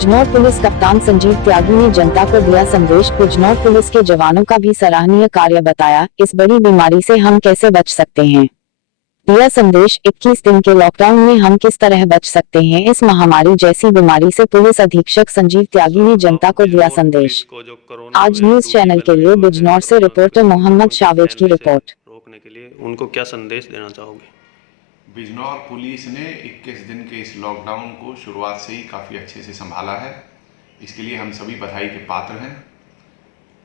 Bijnor police कप्तान संजीव त्यागी ने जनता को दिया संदेश। बिजनौर पुलिस के जवानों का भी सराहनीय कार्य बताया। इस बड़ी बीमारी से हम कैसे बच सकते हैं, दिया संदेश। 21 दिन के लॉकडाउन में हम किस तरह बच सकते हैं इस महामारी जैसी बीमारी से, पुलिस अधीक्षक संजीव त्यागी ने जनता को दिया संदेश। आज न्यूज चैनल के लिए बिजनौर से रिपोर्टर मोहम्मद शावेज की रिपोर्ट। रोकने के लिए उनको क्या संदेश देना चाहोगे? बिजनौर पुलिस ने 21 दिन के इस लॉकडाउन को शुरुआत से ही काफ़ी अच्छे से संभाला है। इसके लिए हम सभी बधाई के पात्र हैं।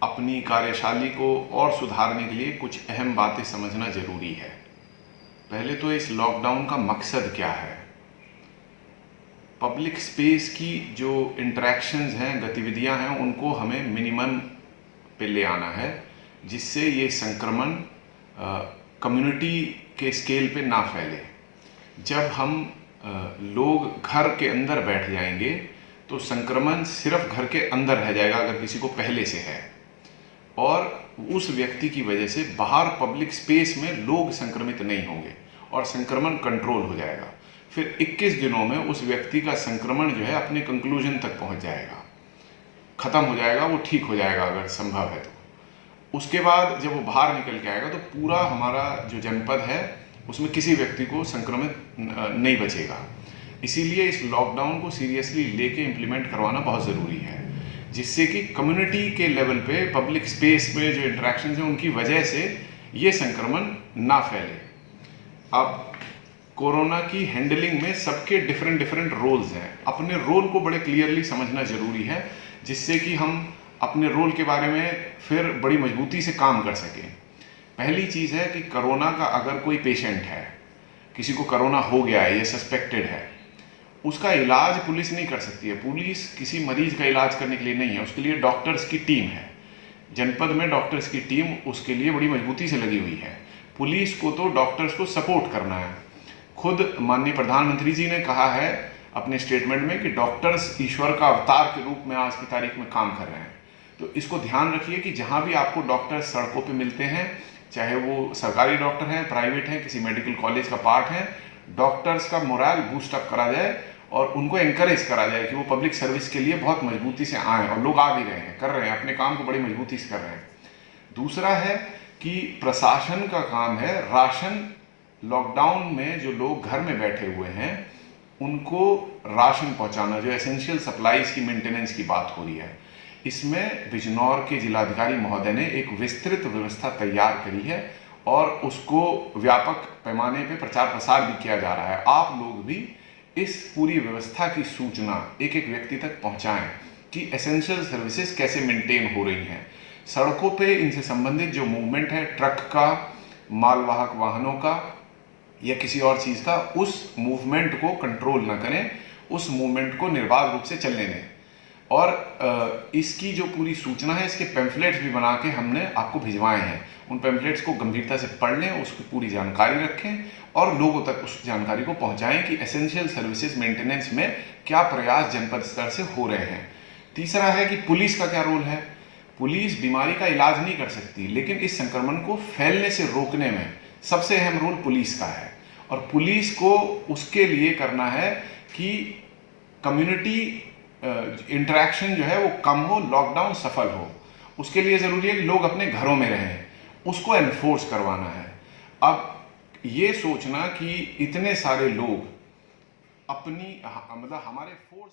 अपनी कार्यशैली को और सुधारने के लिए कुछ अहम बातें समझना जरूरी है। पहले तो इस लॉकडाउन का मकसद क्या है। पब्लिक स्पेस की जो इंटरेक्शंस हैं, गतिविधियां हैं, उनको हमें मिनिमम पे ले आना है, जिससे ये संक्रमण कम्युनिटी के स्केल पे ना फैले। जब हम लोग घर के अंदर बैठ जाएंगे तो संक्रमण सिर्फ घर के अंदर रह जाएगा अगर किसी को पहले से है, और उस व्यक्ति की वजह से बाहर पब्लिक स्पेस में लोग संक्रमित नहीं होंगे और संक्रमण कंट्रोल हो जाएगा। फिर 21 दिनों में उस व्यक्ति का संक्रमण जो है अपने कंक्लूजन तक पहुंच जाएगा, खत्म हो जाएगा, वो ठीक हो जाएगा अगर संभव है तो। उसके बाद जब वो बाहर निकल के आएगा तो पूरा हमारा जो जनपद है उसमें किसी व्यक्ति को संक्रमित नहीं बचेगा। इसीलिए इस लॉकडाउन को सीरियसली लेके इम्प्लीमेंट करवाना बहुत ज़रूरी है, जिससे कि कम्युनिटी के लेवल पे पब्लिक स्पेस में जो इंटरेक्शंस हैं उनकी वजह से ये संक्रमण ना फैले। अब कोरोना की हैंडलिंग में सबके डिफरेंट रोल्स हैं। अपने रोल को बड़े क्लियरली समझना ज़रूरी है, जिससे कि हम अपने रोल के बारे में फिर बड़ी मजबूती से काम कर सकें। पहली चीज़ है कि कोरोना का अगर कोई पेशेंट है, किसी को कोरोना हो गया है, ये सस्पेक्टेड है, उसका इलाज पुलिस नहीं कर सकती है। पुलिस किसी मरीज का इलाज करने के लिए नहीं है, उसके लिए डॉक्टर्स की टीम है। जनपद में डॉक्टर्स की टीम उसके लिए बड़ी मजबूती से लगी हुई है। पुलिस को तो डॉक्टर्स को सपोर्ट करना है। खुद माननीय प्रधानमंत्री जी ने कहा है अपने स्टेटमेंट में कि डॉक्टर्स ईश्वर का अवतार के रूप में आज की तारीख में काम कर रहे हैं। तो इसको ध्यान रखिए कि जहाँ भी आपको डॉक्टर सड़कों पे मिलते हैं, चाहे वो सरकारी डॉक्टर हैं, प्राइवेट हैं, किसी मेडिकल कॉलेज का पार्ट है, डॉक्टर्स का मोरल बूस्टअप करा जाए और उनको एनकरेज करा जाए कि वो पब्लिक सर्विस के लिए बहुत मजबूती से आएँ। और लोग आ भी रहे हैं, कर रहे हैं, अपने काम को बड़ी मजबूती से कर रहे हैं। दूसरा है कि प्रशासन का काम है राशन, लॉकडाउन में जो लोग घर में बैठे हुए हैं उनको राशन पहुंचाना, जो एसेंशियल सप्लाईज की मेंटेनेंस की बात हो रही है। इसमें बिजनौर के जिलाधिकारी महोदय ने एक विस्तृत व्यवस्था तैयार करी है और उसको व्यापक पैमाने पे प्रचार प्रसार भी किया जा रहा है। आप लोग भी इस पूरी व्यवस्था की सूचना एक एक व्यक्ति तक पहुंचाएं कि एसेंशियल सर्विसेज कैसे मेंटेन हो रही हैं। सड़कों पे इनसे संबंधित जो मूवमेंट है, ट्रक का, मालवाहक वाहनों का या किसी और चीज़ का, उस मूवमेंट को कंट्रोल न करें, उस मूवमेंट को निर्बाध रूप से चलने दें। और इसकी जो पूरी सूचना है, इसके पैम्फलेट्स भी बना के हमने आपको भिजवाए हैं। उन पैम्फलेट्स को गंभीरता से पढ़ लें, उसकी पूरी जानकारी रखें और लोगों तक उस जानकारी को पहुंचाएं कि एसेंशियल सर्विसेज मेंटेनेंस में क्या प्रयास जनपद स्तर से हो रहे हैं। तीसरा है कि पुलिस का क्या रोल है। पुलिस बीमारी का इलाज नहीं कर सकती, लेकिन इस संक्रमण को फैलने से रोकने में सबसे अहम रोल पुलिस का है। और पुलिस को उसके लिए करना है कि कम्युनिटी इंटरेक्शन जो है वो कम हो, लॉकडाउन सफल हो। उसके लिए ज़रूरी है कि लोग अपने घरों में रहें, उसको एनफोर्स करवाना है। अब ये सोचना कि इतने सारे लोग अपनी मतलब हमारे फोर्स